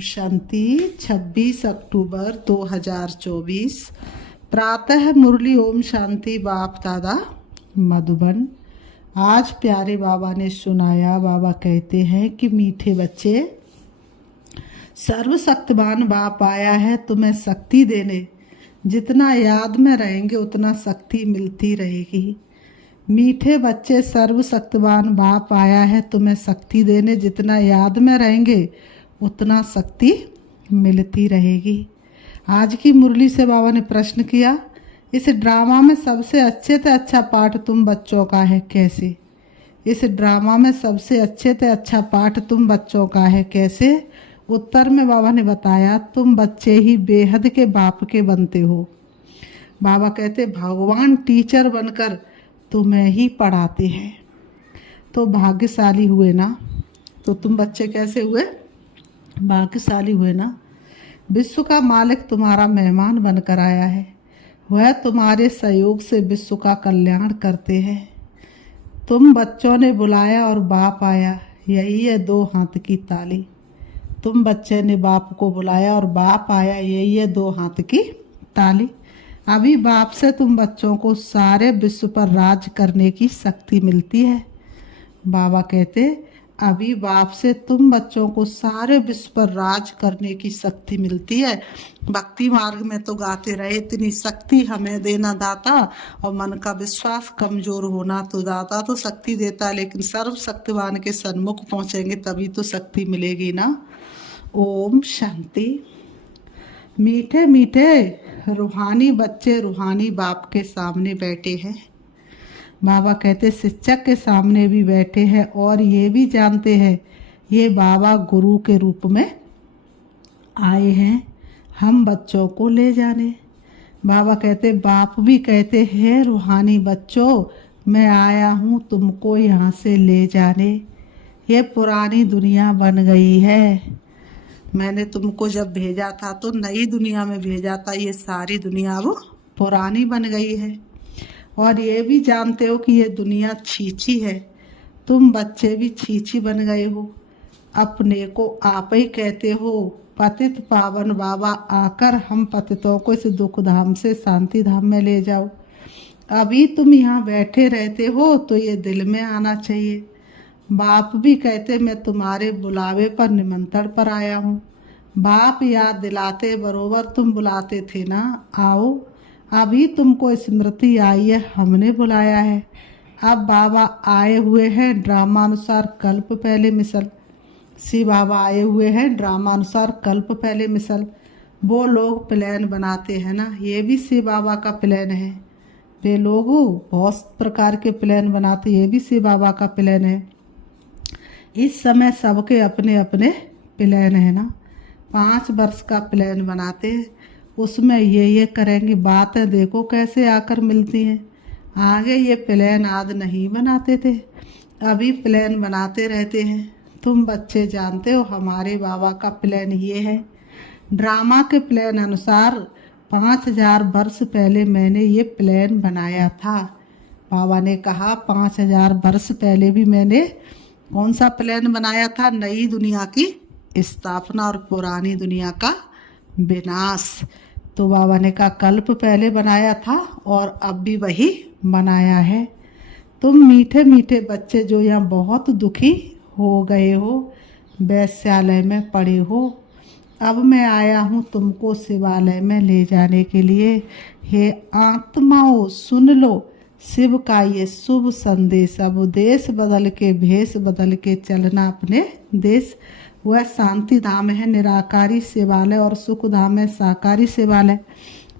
शांति 26 अक्टूबर 2024 प्रातः मुरली ओम शांति बाप दादा मधुबन। आज प्यारे बाबा ने सुनाया। बाबा कहते हैं कि मीठे बच्चे, सर्वशक्तिमान बाप आया है तुम्हें शक्ति देने। जितना याद में रहेंगे उतना शक्ति मिलती रहेगी। मीठे बच्चे, सर्वशक्तिमान बाप आया है तुम्हें शक्ति देने। जितना याद में रहेंगे उतना शक्ति मिलती रहेगी। आज की मुरली से बाबा ने प्रश्न किया, इस ड्रामा में सबसे अच्छे से अच्छा पाठ तुम बच्चों का है कैसे? इस ड्रामा में सबसे अच्छे से अच्छा पाठ तुम बच्चों का है कैसे? उत्तर में बाबा ने बताया, तुम बच्चे ही बेहद के बाप के बनते हो। बाबा कहते भगवान टीचर बनकर तुम्हें ही पढ़ाते हैं। तो भाग्यशाली हुए ना। तो तुम बच्चे कैसे हुए? भाग्यशाली हुए ना। विश्व का मालिक तुम्हारा मेहमान बनकर आया है। वह तुम्हारे सहयोग से विश्व का कल्याण करते हैं। तुम बच्चों ने बुलाया और बाप आया, यही है दो हाथ की ताली। तुम बच्चे ने बाप को बुलाया और बाप आया, यही है दो हाथ की ताली। अभी बाप से तुम बच्चों को सारे विश्व पर राज करने की शक्ति मिलती है। बाबा कहते अभी बाप से तुम बच्चों को सारे विश्व पर राज करने की शक्ति मिलती है। भक्ति मार्ग में तो गाते रहे, इतनी शक्ति हमें देना दाता, और मन का विश्वास कमजोर होना तो दाता तो शक्ति देता है, लेकिन सर्वशक्तिवान के सन्मुख पहुंचेंगे तभी तो शक्ति मिलेगी ना। ओम शांति। मीठे मीठे रूहानी बच्चे रूहानी बाप के सामने बैठे हैं। बाबा कहते शिक्षक के सामने भी बैठे हैं और ये भी जानते हैं ये बाबा गुरु के रूप में आए हैं हम बच्चों को ले जाने। बाबा कहते बाप भी कहते हैं रूहानी बच्चों, मैं आया हूँ तुमको यहाँ से ले जाने। ये पुरानी दुनिया बन गई है। मैंने तुमको जब भेजा था तो नई दुनिया में भेजा था, ये सारी दुनिया वो पुरानी बन गई है। और ये भी जानते हो कि ये दुनिया छीछी है। तुम बच्चे भी छीछी बन गए हो। अपने को आप ही कहते हो पतित पावन बाबा, आकर हम पतितों को इस दुख धाम से शांति धाम में ले जाओ। अभी तुम यहाँ बैठे रहते हो तो ये दिल में आना चाहिए। बाप भी कहते मैं तुम्हारे बुलावे पर निमंत्रण पर आया हूँ। बाप याद दिलाते बरोबर तुम बुलाते थे ना, आओ। अभी तुमको स्मृति आई है, हमने बुलाया है। अब बाबा आए हुए हैं ड्रामानुसार कल्प पहले मिसल। शिव बाबा आए हुए हैं ड्रामानुसार कल्प पहले मिसल। वो लोग प्लान बनाते हैं ना, ये भी शिव बाबा का प्लान है। वे लोग बहुत प्रकार के प्लान बनाते, ये भी शिव बाबा का प्लान है। इस समय सबके अपने अपने प्लान है ना। 5 वर्ष का प्लान बनाते हैं, उसमें ये करेंगे। बातें देखो कैसे आकर मिलती हैं। आगे ये प्लान आज नहीं बनाते थे, अभी प्लान बनाते रहते हैं। तुम बच्चे जानते हो हमारे बाबा का प्लान ये है। ड्रामा के प्लान अनुसार 5000 वर्ष पहले मैंने ये प्लान बनाया था। बाबा ने कहा 5000 वर्ष पहले भी मैंने कौन सा प्लान बनाया था? नई दुनिया की स्थापना और पुरानी दुनिया का विनाश। तो बाबा ने कहा कल्प पहले बनाया था और अब भी वही बनाया है। तुम मीठे मीठे बच्चे जो यहाँ बहुत दुखी हो गए हो, वैश्यालय में पड़े हो, अब मैं आया हूँ तुमको शिवालय में ले जाने के लिए। हे आत्माओं सुन लो शिव का ये शुभ संदेश। अब देश बदल के भेष बदल के चलना अपने देश। वह शांति धाम है निराकारी शिवालय और सुख धाम है साकारी शिवालय।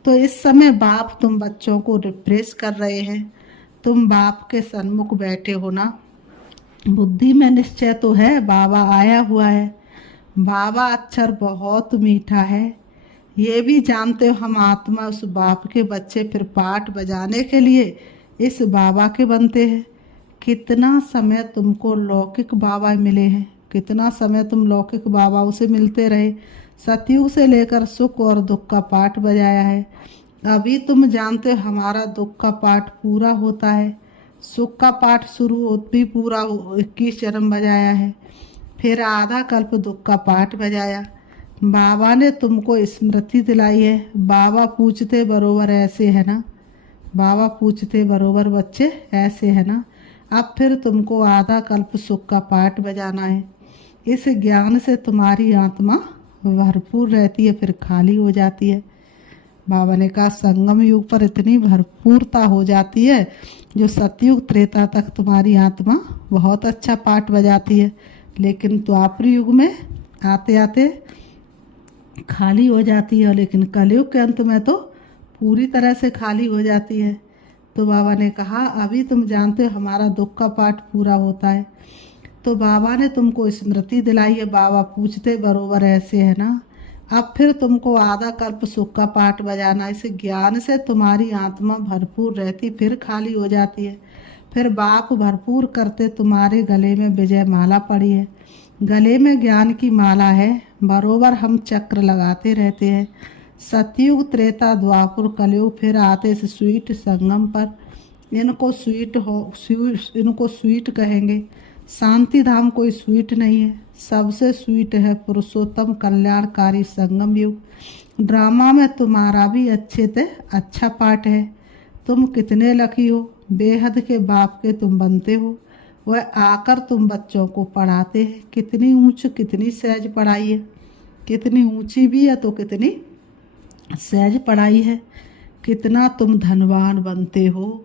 तो इस समय बाप तुम बच्चों को रिफ्रेश कर रहे हैं। तुम बाप के सन्मुख बैठे हो ना। बुद्धि में निश्चय तो है बाबा आया हुआ है। बाबा अक्षर बहुत मीठा है। ये भी जानते हो हम आत्मा उस बाप के बच्चे, फिर पाठ बजाने के लिए इस बाबा के बनते हैं। कितना समय तुमको लौकिक बाबा मिले हैं, कितना समय तुम लौकिक बाबाओं से मिलते रहे। सतयुग से लेकर सुख और दुख का पाठ बजाया है। अभी तुम जानते हो हमारा दुख का पाठ पूरा होता है, सुख का पाठ शुरू भी पूरा 21 जन्म बजाया है। फिर आधा कल्प दुख का पाठ बजाया। बाबा ने तुमको स्मृति दिलाई है। बाबा पूछते बरोबर ऐसे है ना, बाबा पूछते बरोबर बच्चे ऐसे है ना। अब फिर तुमको आधा कल्प सुख का पाठ बजाना है। इस ज्ञान से तुम्हारी आत्मा भरपूर रहती है, फिर खाली हो जाती है। बाबा ने कहा संगम युग पर इतनी भरपूरता हो जाती है, जो सतयुग त्रेता तक तुम्हारी आत्मा बहुत अच्छा पाठ बजाती है, लेकिन द्वापर युग में आते आते खाली हो जाती है, लेकिन कलयुग के अंत में तो पूरी तरह से खाली हो जाती है। तो बाबा ने कहा अभी तुम जानते हो हमारा दुख का पाठ पूरा होता है। तो बाबा ने तुमको स्मृति दिलाई है। बाबा पूछते बरोबर ऐसे है ना। अब फिर तुमको आधा कल्प सुख का पाठ बजाना। इस ज्ञान से तुम्हारी आत्मा भरपूर रहती, फिर खाली हो जाती है। फिर बाप भरपूर करते तुम्हारे गले में विजय माला पड़ी है। गले में ज्ञान की माला है, बरोबर हम चक्र लगाते रहते हैं। सतयुग त्रेता द्वापर कलयुग, फिर आते इस स्वीट संगम पर। इनको स्वीट कहेंगे। शांति धाम कोई स्वीट नहीं है, सबसे स्वीट है पुरुषोत्तम कल्याणकारी संगम युग। ड्रामा में तुम्हारा भी अच्छे से अच्छा पार्ट है। तुम कितने लकी हो, बेहद के बाप के तुम बनते हो। वह आकर तुम बच्चों को पढ़ाते हैं। कितनी ऊंच कितनी सहज पढ़ाई है, कितनी ऊंची भी है तो कितनी सहज पढ़ाई है। कितना तुम धनवान बनते हो,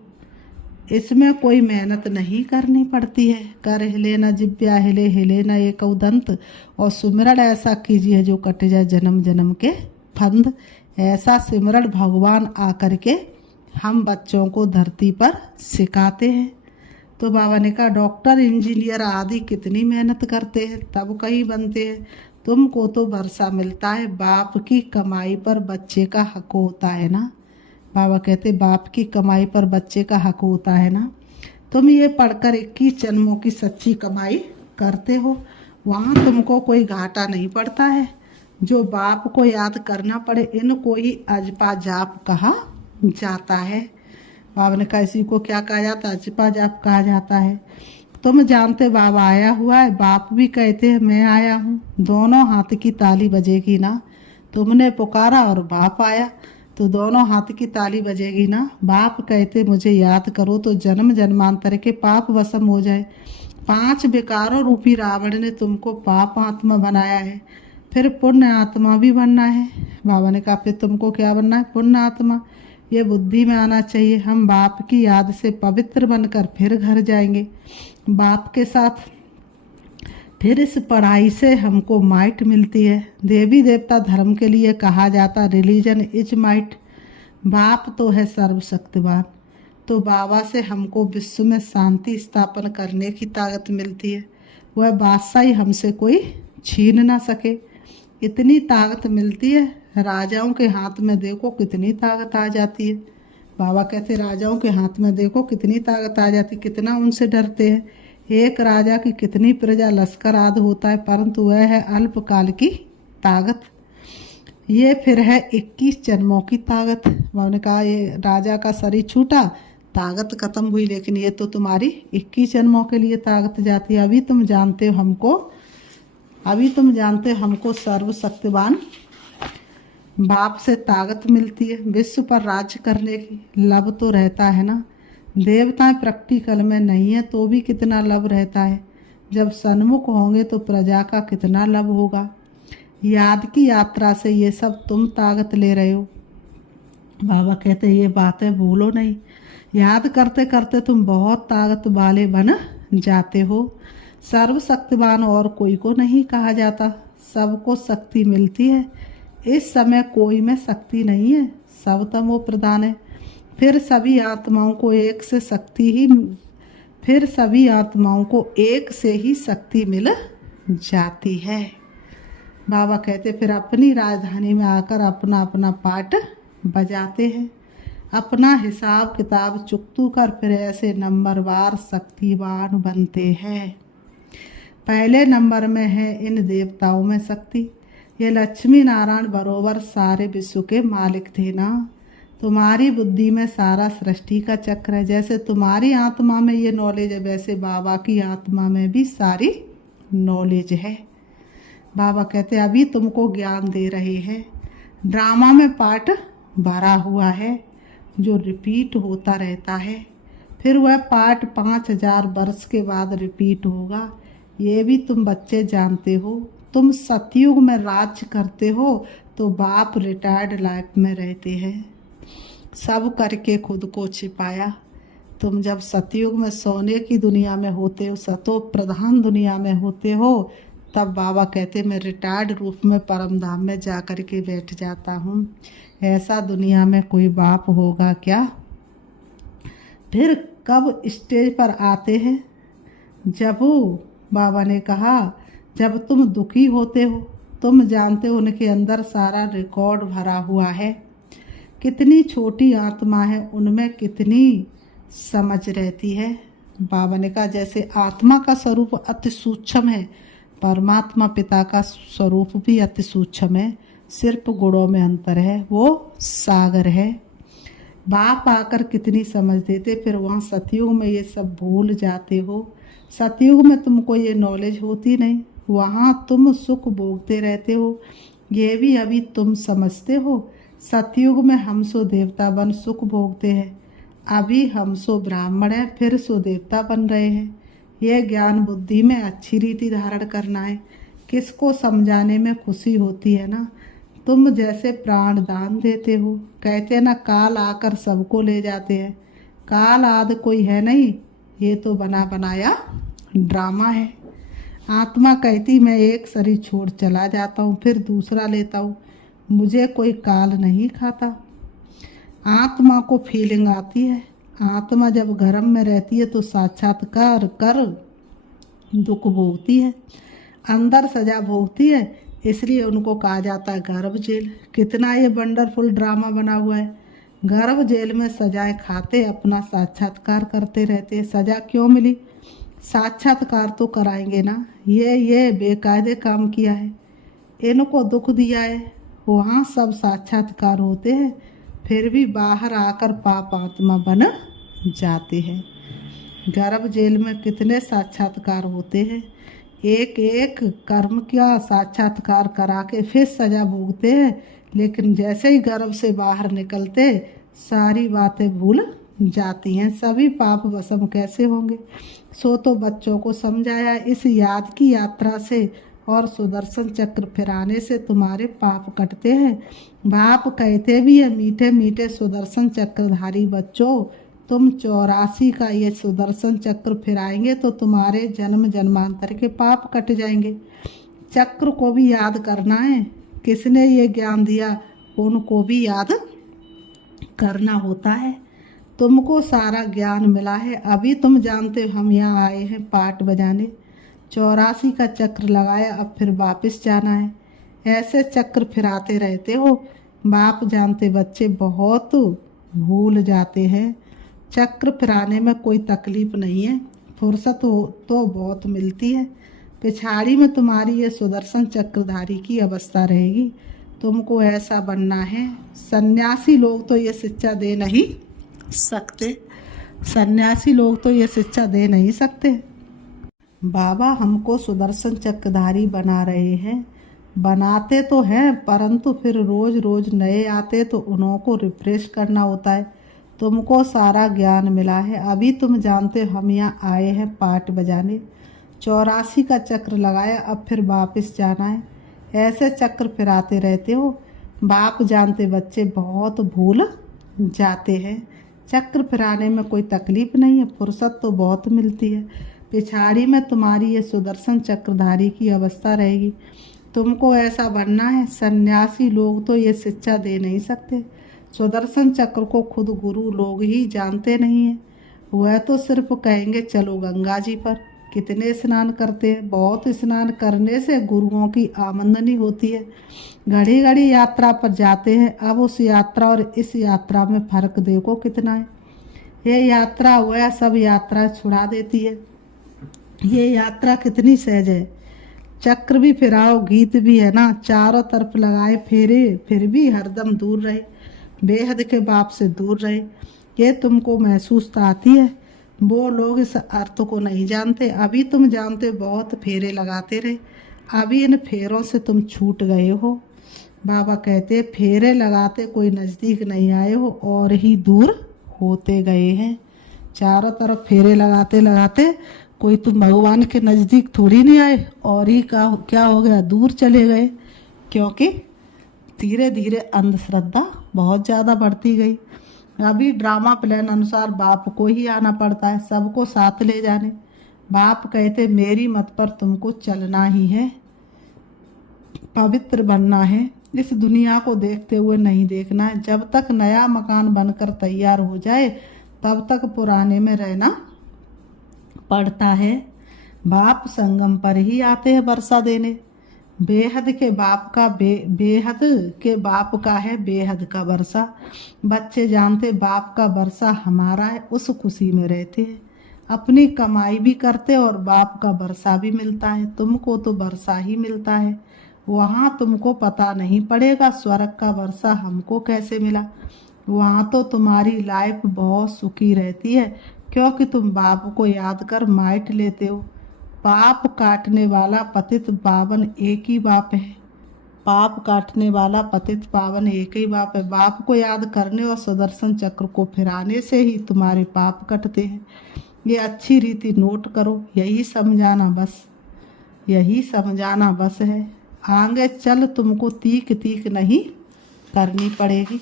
इसमें कोई मेहनत नहीं करनी पड़ती है। कर हिले न जिब्या हिले, हिले न एक दंत, और सुमिरन ऐसा कीजिए जो कट जाए जन्म जन्म के फंद। ऐसा सिमरन भगवान आकर के हम बच्चों को धरती पर सिखाते हैं। तो बाबा ने कहा डॉक्टर इंजीनियर आदि कितनी मेहनत करते हैं तब कहीं बनते हैं। तुमको तो वर्षा मिलता है, बाप की कमाई पर बच्चे का हक होता है ना। बाबा कहते बाप की कमाई पर बच्चे का हक होता है ना। तुम ये पढ़कर 21 जन्मों की सच्ची कमाई करते हो, वहाँ तुमको कोई घाटा नहीं पड़ता है। जो बाप को याद करना पड़े, इनको ही अजपा जाप कहा जाता है। बाबा ने कहा इसी को क्या कहा जाता है, अजपा जाप कहा जाता है। तुम जानते बाबा आया हुआ है, बाप भी कहते हैं मैं आया हूँ। दोनों हाथ की ताली बजेगी ना। तुमने पुकारा और बाप आया, तो दोनों हाथ की ताली बजेगी ना। बाप कहते मुझे याद करो तो जन्म जन्मांतर के पाप वशम हो जाए। 5 विकारों रूपी रावण ने तुमको पाप आत्मा बनाया है, फिर पुण्य आत्मा भी बनना है। बाबा ने कहा फिर तुमको क्या बनना है, पुण्य आत्मा। ये बुद्धि में आना चाहिए। हम बाप की याद से पवित्र बनकर फिर घर जाएंगे बाप के साथ। फिर इस पढ़ाई से हमको माइट मिलती है। देवी देवता धर्म के लिए कहा जाता रिलीजन इज माइट। बाप तो है सर्वशक्तिवान, तो बाबा से हमको विश्व में शांति स्थापन करने की ताकत मिलती है। वह बादशाही हमसे कोई छीन ना सके, इतनी ताकत मिलती है। राजाओं के हाथ में देखो कितनी ताकत आ जाती है। बाबा कहते राजाओं के हाथ में देखो कितनी ताकत आ जाती, कितना उनसे डरते हैं। एक राजा की कितनी प्रजा लश्कर आदि होता है, परंतु वह है अल्पकाल की ताकत। ये फिर है 21 जन्मों की ताकत। उन्होंने कहा ये राजा का शरीर छूटा, ताकत खत्म हुई, लेकिन ये तो तुम्हारी 21 जन्मों के लिए ताकत जाती है। अभी तुम जानते हो हमको सर्वशक्तिवान बाप से ताकत मिलती है। विश्व पर राज्य करने की लब तो रहता है ना। देवताएं प्रैक्टिकल में नहीं है तो भी कितना लब रहता है। जब सन्मुख होंगे तो प्रजा का कितना लब होगा। याद की यात्रा से ये सब तुम ताकत ले रहे हो। बाबा कहते ये बातें भूलो नहीं। याद करते करते तुम बहुत ताकत वाले बन जाते हो। सर्वशक्तिवान और कोई को नहीं कहा जाता, सबको शक्ति मिलती है। इस समय कोई में शक्ति नहीं है, सब तमो प्रधान है। फिर सभी आत्माओं को एक से ही शक्ति मिल जाती है। बाबा कहते फिर अपनी राजधानी में आकर अपना अपना पाठ बजाते हैं, अपना हिसाब किताब चुकतू कर फिर ऐसे नंबरवार शक्तिवान बनते हैं। पहले नंबर में है इन देवताओं में शक्ति। ये लक्ष्मी नारायण बरोबर सारे विश्व के मालिक थे ना। तुम्हारी बुद्धि में सारा सृष्टि का चक्र है। जैसे तुम्हारी आत्मा में ये नॉलेज है, वैसे बाबा की आत्मा में भी सारी नॉलेज है। बाबा कहते अभी तुमको ज्ञान दे रहे हैं। ड्रामा में पार्ट भरा हुआ है जो रिपीट होता रहता है, फिर वह पार्ट 5000 वर्ष के बाद रिपीट होगा। ये भी तुम बच्चे जानते हो। तुम सतयुग में राज्य करते हो तो बाप रिटायर्ड लाइफ में रहते हैं, सब करके खुद को छिपाया। तुम जब सतयुग में सोने की दुनिया में होते हो, सतो प्रधान दुनिया में होते हो, तब बाबा कहते मैं रिटायर्ड रूप में परम धाम में जा कर के बैठ जाता हूँ। ऐसा दुनिया में कोई बाप होगा क्या? फिर कब स्टेज पर आते हैं? जब बाबा ने कहा जब तुम दुखी होते हो, तुम जानते हो उनके अंदर सारा रिकॉर्ड भरा हुआ है। कितनी छोटी आत्मा है, उनमें कितनी समझ रहती है। बाबा ने कहा जैसे आत्मा का स्वरूप अति सूक्ष्म है, परमात्मा पिता का स्वरूप भी अति सूक्ष्म है, सिर्फ गुणों में अंतर है, वो सागर है। बाप आकर कितनी समझ देते, फिर वहाँ सतयुग में ये सब भूल जाते हो। सतयुग में तुमको ये नॉलेज होती नहीं, वहाँ तुम सुख भोगते रहते हो, ये भी अभी तुम समझते हो। सतयुग में हम सो देवता बन सुख भोगते हैं, अभी हम सो ब्राह्मण हैं, फिर सो देवता बन रहे हैं। यह ज्ञान बुद्धि में अच्छी रीति धारण करना है। किसको समझाने में खुशी होती है ना। तुम जैसे प्राण दान देते हो, कहते ना काल आकर सबको ले जाते हैं, काल आदि कोई है नहीं, ये तो बना बनाया ड्रामा है। आत्मा कहती मैं एक शरीर छोड़ चला जाता हूँ, फिर दूसरा लेता हूँ, मुझे कोई काल नहीं खाता। आत्मा को फीलिंग आती है। आत्मा जब गर्भ में रहती है तो साक्षात्कार कर दुख भोगती है, अंदर सजा भोगती है, इसलिए उनको कहा जाता है गर्भ जेल। कितना ये वंडरफुल ड्रामा बना हुआ है। गर्भ जेल में सजाएं खाते अपना साक्षात्कार करते रहते। सजा क्यों मिली? साक्षात्कार तो कराएंगे ना। ये बेकायदे काम किया है, इनको दुख दिया है, वहाँ सब साक्षात्कार होते हैं, फिर भी बाहर आकर पाप आत्मा बन जाते हैं। गर्भ जेल में कितने साक्षात्कार होते हैं, एक एक कर्म का साक्षात्कार करा के फिर सजा भोगते हैं, लेकिन जैसे ही गर्भ से बाहर निकलते सारी बातें भूल जाती हैं। सभी पाप वशम कैसे होंगे? सो तो बच्चों को समझाया, इस याद की यात्रा से और सुदर्शन चक्र फिराने से तुम्हारे पाप कटते हैं। बाप कहते भी है मीठे मीठे सुदर्शन चक्रधारी बच्चों, तुम 84 का ये सुदर्शन चक्र फिराएंगे तो तुम्हारे जन्म जन्मांतर के पाप कट जाएंगे। चक्र को भी याद करना है, किसने ये ज्ञान दिया उनको भी याद करना होता है। तुमको सारा ज्ञान मिला है, अभी तुम जानते हो हम यहाँ आए हैं पाठ बजाने। 84 का चक्र लगाया, अब फिर वापस जाना है। ऐसे चक्र फिराते रहते हो। बाप जानते बच्चे बहुत भूल जाते हैं। चक्र फिराने में कोई तकलीफ नहीं है, फुर्सत हो तो बहुत मिलती है। पिछाड़ी में तुम्हारी ये सुदर्शन चक्रधारी की अवस्था रहेगी, तुमको ऐसा बनना है। सन्यासी लोग तो ये शिक्षा दे नहीं सकते, सन्यासी लोग तो ये शिक्षा दे नहीं सकते। बाबा हमको सुदर्शन चक्रधारी बना रहे हैं, बनाते तो हैं, परंतु फिर रोज रोज नए आते तो उन्हों को रिफ्रेश करना होता है। तुमको सारा ज्ञान मिला है, अभी तुम जानते हो हम यहाँ आए हैं पाठ बजाने। 84 का चक्र लगाया, अब फिर वापस जाना है। ऐसे चक्र फिराते रहते हो। बाप जानते बच्चे बहुत भूल जाते हैं। चक्र फिराने में कोई तकलीफ नहीं है, फुर्सत तो बहुत मिलती है। पिछाड़ी में तुम्हारी ये सुदर्शन चक्रधारी की अवस्था रहेगी, तुमको ऐसा बनना है। सन्यासी लोग तो ये शिक्षा दे नहीं सकते। सुदर्शन चक्र को खुद गुरु लोग ही जानते नहीं हैं, वह तो सिर्फ कहेंगे चलो गंगा जी पर। कितने स्नान करते हैं, बहुत स्नान करने से गुरुओं की आमदनी होती है। घड़ी घड़ी यात्रा पर जाते हैं, अब उस यात्रा और इस यात्रा में फर्क देखो कितना है। ये यात्रा वह सब यात्रा छुड़ा देती है, ये यात्रा कितनी सहज है। चक्र भी फिराओ, गीत भी है ना, चारों तरफ लगाए फेरे, फिर भी हरदम दूर रहे, बेहद के बाप से दूर रहे। ये तुमको महसूस आती है, वो लोग इस अर्थ को नहीं जानते। अभी तुम जानते बहुत फेरे लगाते रहे, अभी इन फेरों से तुम छूट गए हो। बाबा कहते फेरे लगाते कोई नज़दीक नहीं आए हो और ही दूर होते गए हैं। चारों तरफ फेरे लगाते लगाते कोई तुम भगवान के नज़दीक थोड़ी नहीं आए और ही क्या हो गया, दूर चले गए। क्योंकि धीरे धीरे अंधश्रद्धा बहुत ज़्यादा बढ़ती गई। अभी ड्रामा प्लान अनुसार बाप को ही आना पड़ता है, सबको साथ ले जाने। बाप कहते मेरी मत पर तुमको चलना ही है, पवित्र बनना है, इस दुनिया को देखते हुए नहीं देखना है। जब तक नया मकान बनकर तैयार हो जाए तब तक पुराने में रहना पड़ता है। बाप संगम पर ही आते हैं वर्षा देने। बेहद के बाप का बेहद के बाप का है बेहद का वर्षा। बच्चे जानते बाप का वर्षा हमारा है, उस खुशी में रहते हैं, अपनी कमाई भी करते और बाप का वर्षा भी मिलता है। तुमको तो वर्षा ही मिलता है, वहाँ तुमको पता नहीं पड़ेगा स्वर्ग का वर्षा हमको कैसे मिला। वहाँ तो तुम्हारी लाइफ बहुत सुखी रहती है, क्योंकि तुम बाप को याद कर माइट लेते हो। पाप काटने वाला पतित पावन एक ही बाप है। पाप काटने वाला पतित पावन एक ही बाप है। बाप को याद करने और सुदर्शन चक्र को फिराने से ही तुम्हारे पाप कटते हैं। ये अच्छी रीति नोट करो, यही समझाना बस है। आगे चल तुमको तीख तीख नहीं करनी पड़ेगी।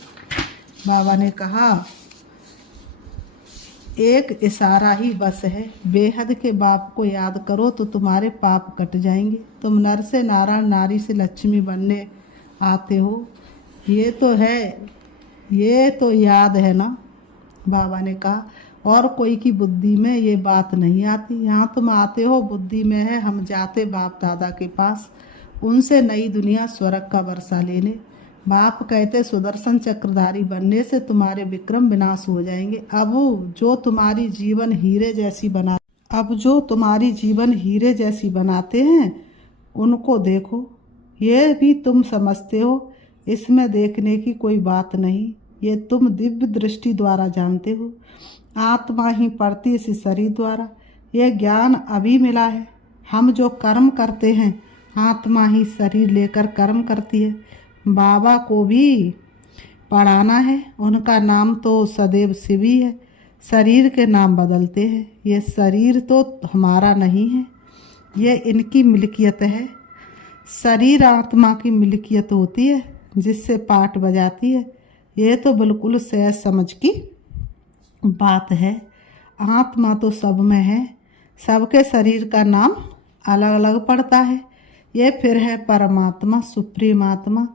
बाबा ने कहा एक इशारा ही बस है, बेहद के बाप को याद करो तो तुम्हारे पाप कट जाएंगे। तुम नर से नारायण, नारी से लक्ष्मी बनने आते हो, ये तो याद है ना। बाबा ने कहा और कोई की बुद्धि में ये बात नहीं आती। यहाँ तुम आते हो बुद्धि में है, हम जाते बाप दादा के पास, उनसे नई दुनिया स्वर्ग का वर्षा लेने। बाप कहते सुदर्शन चक्रधारी बनने से तुम्हारे विक्रम विनाश हो जाएंगे। अब जो तुम्हारी जीवन हीरे जैसी बनाते हैं उनको देखो। ये भी तुम समझते हो, इसमें देखने की कोई बात नहीं, ये तुम दिव्य दृष्टि द्वारा जानते हो। आत्मा ही पड़ती इस शरीर द्वारा, ये ज्ञान अभी मिला है। हम जो कर्म करते हैं आत्मा ही शरीर लेकर कर्म करती है। बाबा को भी पढ़ाना है, उनका नाम तो सदैव शिव ही है। शरीर के नाम बदलते हैं, ये शरीर तो हमारा नहीं है, ये इनकी मिल्कियत है। शरीर आत्मा की मिल्कियत होती है जिससे पाठ बजाती है। ये तो बिल्कुल सहज समझ की बात है। आत्मा तो सब में है, सबके शरीर का नाम अलग अलग पड़ता है। ये फिर है परमात्मा, सुप्रीम आत्मा,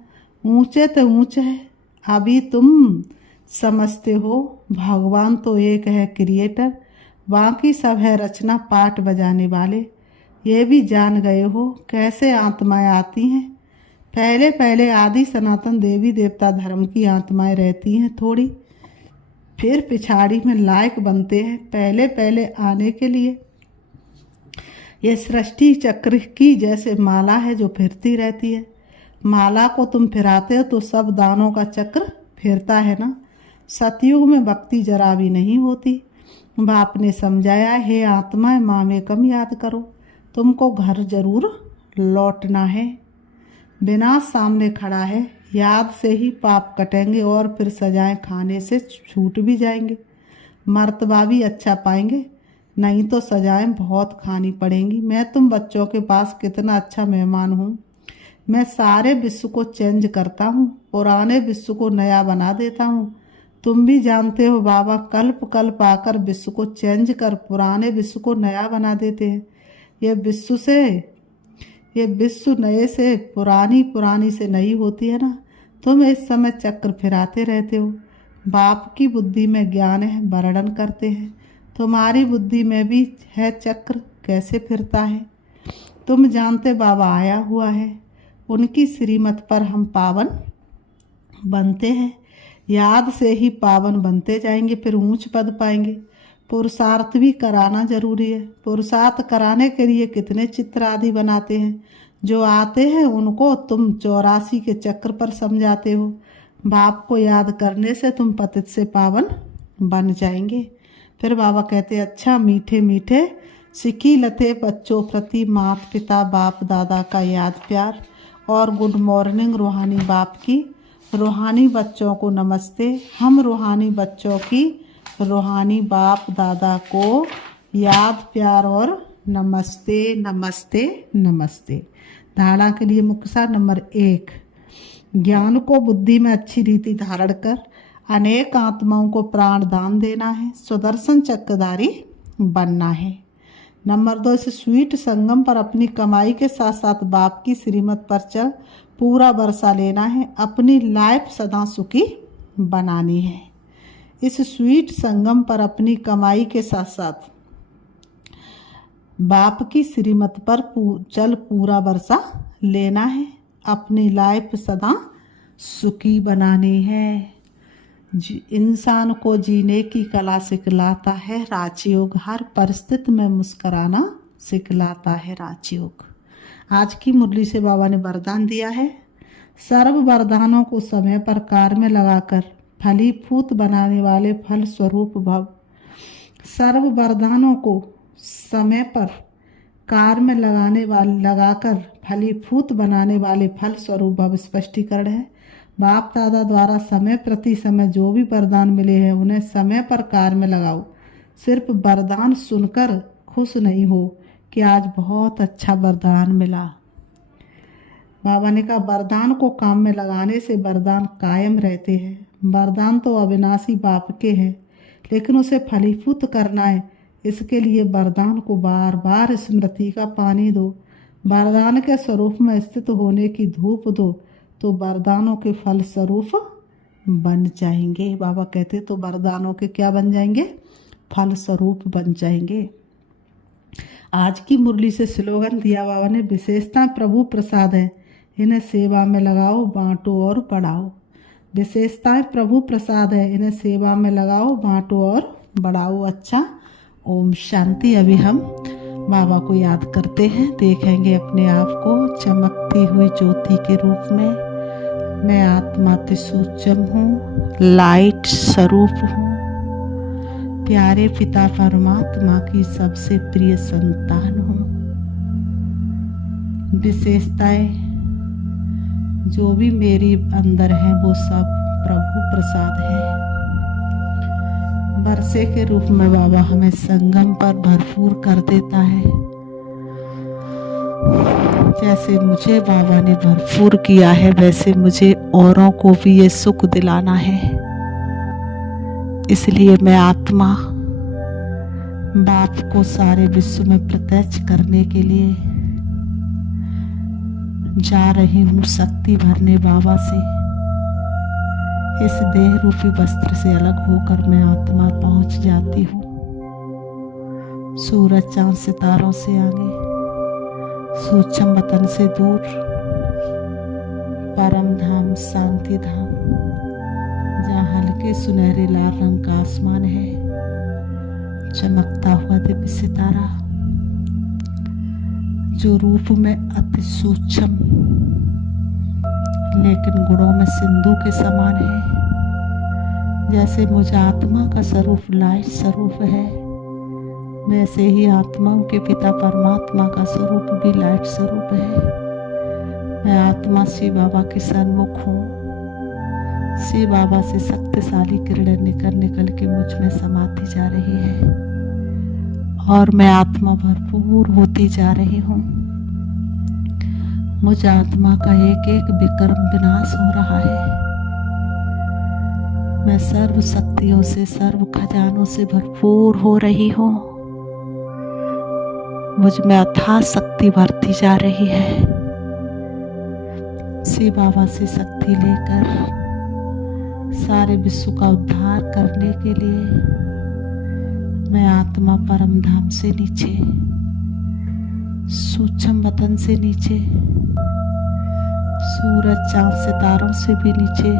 ऊंचे तो ऊंचे है। अभी तुम समझते हो भगवान तो एक है क्रिएटर, बाकी सब है रचना पाठ बजाने वाले। ये भी जान गए हो कैसे आत्माएं आती हैं। पहले पहले आदि सनातन देवी देवता धर्म की आत्माएं रहती हैं थोड़ी, फिर पिछाड़ी में लायक बनते हैं पहले पहले आने के लिए। ये सृष्टि चक्र की जैसे माला है जो फिरती रहती है। माला को तुम फिराते हो तो सब दानों का चक्र फिरता है ना। सतयुग में भक्ति जरा भी नहीं होती। बाप ने समझाया, हे आत्मा माँ में कम याद करो, तुमको घर जरूर लौटना है। विनाश सामने खड़ा है, याद से ही पाप कटेंगे और फिर सजाएं खाने से छूट भी जाएंगे। मर्तबा भी अच्छा पाएंगे, नहीं तो सजाएं बहुत खानी पड़ेंगी। मैं तुम बच्चों के पास कितना अच्छा मेहमान हूँ। मैं सारे विश्व को चेंज करता हूँ, पुराने विश्व को नया बना देता हूँ। तुम भी जानते हो बाबा कल्प कल्प आकर विश्व को चेंज कर पुराने विश्व को नया बना देते हैं। ये विश्व नए से पुरानी से नई होती है ना। तुम इस समय चक्र फिराते रहते हो। बाप की बुद्धि में ज्ञान है, वर्णन करते हैं। तुम्हारी बुद्धि में भी है चक्र कैसे फिरता है। तुम जानते बाबा आया हुआ है, उनकी श्रीमत पर हम पावन बनते हैं। याद से ही पावन बनते जाएंगे, फिर ऊंच पद पाएंगे। पुरुषार्थ भी कराना जरूरी है। पुरुषार्थ कराने के लिए कितने चित्र आदि बनाते हैं। जो आते हैं उनको तुम 84 के चक्र पर समझाते हो। बाप को याद करने से तुम पतित से पावन बन जाएंगे। फिर बाबा कहते अच्छा मीठे मीठे सिकी लते बच्चों प्रति माता पिता बाप दादा का याद प्यार और गुड मॉर्निंग रूहानी बाप की। रूहानी बच्चों को नमस्ते। हम रूहानी बच्चों की रूहानी बाप दादा को याद प्यार और नमस्ते नमस्ते नमस्ते। धारणा के लिए मुख्य सार नंबर 1, ज्ञान को बुद्धि में अच्छी रीति धारण कर अनेक आत्माओं को प्राण दान देना है, सुदर्शन चक्रधारी बनना है। नंबर 2, इस स्वीट संगम पर अपनी कमाई के साथ साथ बाप की श्रीमत पर चल पूरा वर्षा लेना है, अपनी लाइफ सदा सुखी बनानी है। इस स्वीट संगम पर अपनी कमाई के साथ साथ बाप की श्रीमत पर चल पूरा वर्षा लेना है, अपनी लाइफ सदा सुखी बनानी है। इंसान को जीने की कला सिखलाता है राजयोग, हर परिस्थिति में मुस्कुराना सिखलाता है राजयोग। आज की मुरली से बाबा ने वरदान दिया है, सर्व वरदानों को समय पर कार्य में लगाकर फलीभूत बनाने वाले फल स्वरूप भव। सर्व वरदानों को समय पर कार्य में लगाकर फलीभूत बनाने वाले फल स्वरूप भव स्पष्टीकरण है। बाप दादा द्वारा समय प्रति समय जो भी वरदान मिले हैं उन्हें समय पर कार्य में लगाओ। सिर्फ वरदान सुनकर खुश नहीं हो कि आज बहुत अच्छा वरदान मिला। बाबा ने कहा वरदान को काम में लगाने से वरदान कायम रहते हैं। वरदान तो अविनाशी बाप के हैं, लेकिन उसे फलीभूत करना है, इसके लिए वरदान को बार बार स्मृति का पानी दो। वरदान के स्वरूप में स्थित होने की धूप दो तो वरदानों के फल स्वरूप बन जाएंगे। बाबा कहते तो वरदानों के क्या बन जाएंगे? फल स्वरूप बन जाएंगे। आज की मुरली से स्लोगन दिया बाबा ने, विशेषता प्रभु प्रसाद है, इन्हें सेवा में लगाओ, बांटो और बढ़ाओ। विशेषताएं प्रभु प्रसाद है, इन्हें सेवा में लगाओ, बांटो और बढ़ाओ। अच्छा, ओम शांति। अभी हम बाबा को याद करते हैं, देखेंगे अपने आप को चमकती हुई ज्योति के रूप में। मैं आत्मा अति सूक्ष्म हूँ, लाइट स्वरूप हूँ, प्यारे पिता परमात्मा की सबसे प्रिय संतान हूँ। विशेषताएं जो भी मेरी अंदर हैं वो सब प्रभु प्रसाद है। वर्षे के रूप में बाबा हमें संगम पर भरपूर कर देता है। जैसे मुझे बाबा ने भरपूर किया है वैसे मुझे औरों को भी ये सुख दिलाना है। इसलिए मैं आत्मा बाप को सारे विश्व में प्रत्यक्ष करने के लिए जा रही हूँ, शक्ति भरने बाबा से। इस देह रूपी वस्त्र से अलग होकर मैं आत्मा पहुंच जाती हूँ सूरज चांद सितारों से आगे, सूक्ष्म वतन से दूर, परम धाम शांति धाम, जहाँ हल्के सुनहरे लाल रंग का आसमान है, चमकता हुआ दिव्य सितारा जो रूप में अति सूक्ष्म लेकिन गुणों में सिंधु के समान है। जैसे मुझे आत्मा का स्वरूप लाइट स्वरूप है, वैसे ही आत्माओं के पिता परमात्मा का स्वरूप भी लाइट स्वरूप है। मैं आत्मा शिव बाबा के सन्मुख हूँ। शिव बाबा से शक्तिशाली किरणें निकल निकल के मुझ में समाती जा रही है और मैं आत्मा भरपूर होती जा रही हूँ। मुझ आत्मा का एक एक विक्रम विनाश हो रहा है। मैं सर्व शक्तियों से सर्व खजानों से भरपूर हो रही हूँ। मुझ में अथाह शक्ति बढ़ती जा रही है। शिव बाबा से शक्ति लेकर सारे विश्व का उद्धार करने के लिए मैं आत्मा परम धाम से नीचे, सूक्ष्म वतन से नीचे, सूरज चांद सितारों से भी नीचे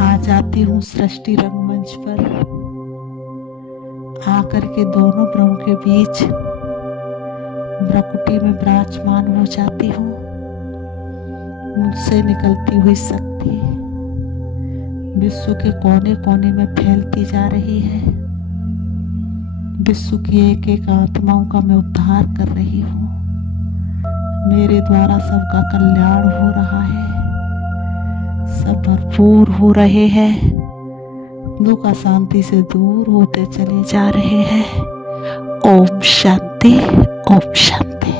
आ जाती हूँ सृष्टि रंगमंच पर। आकर के दोनों ब्रह्म के बीच भ्रकुटी में विराजमान हो जाती हूँ। मुझसे निकलती हुई शक्ति विश्व के कोने कोने में फैलती जा रही है। विश्व की एक एक आत्माओं का मैं उद्धार कर रही हूँ। मेरे द्वारा सबका कल्याण हो रहा है, सब भरपूर हो रहे हैं, दुख अशांति से दूर होते चले जा रहे हैं। ओम शांति, ओम शांति।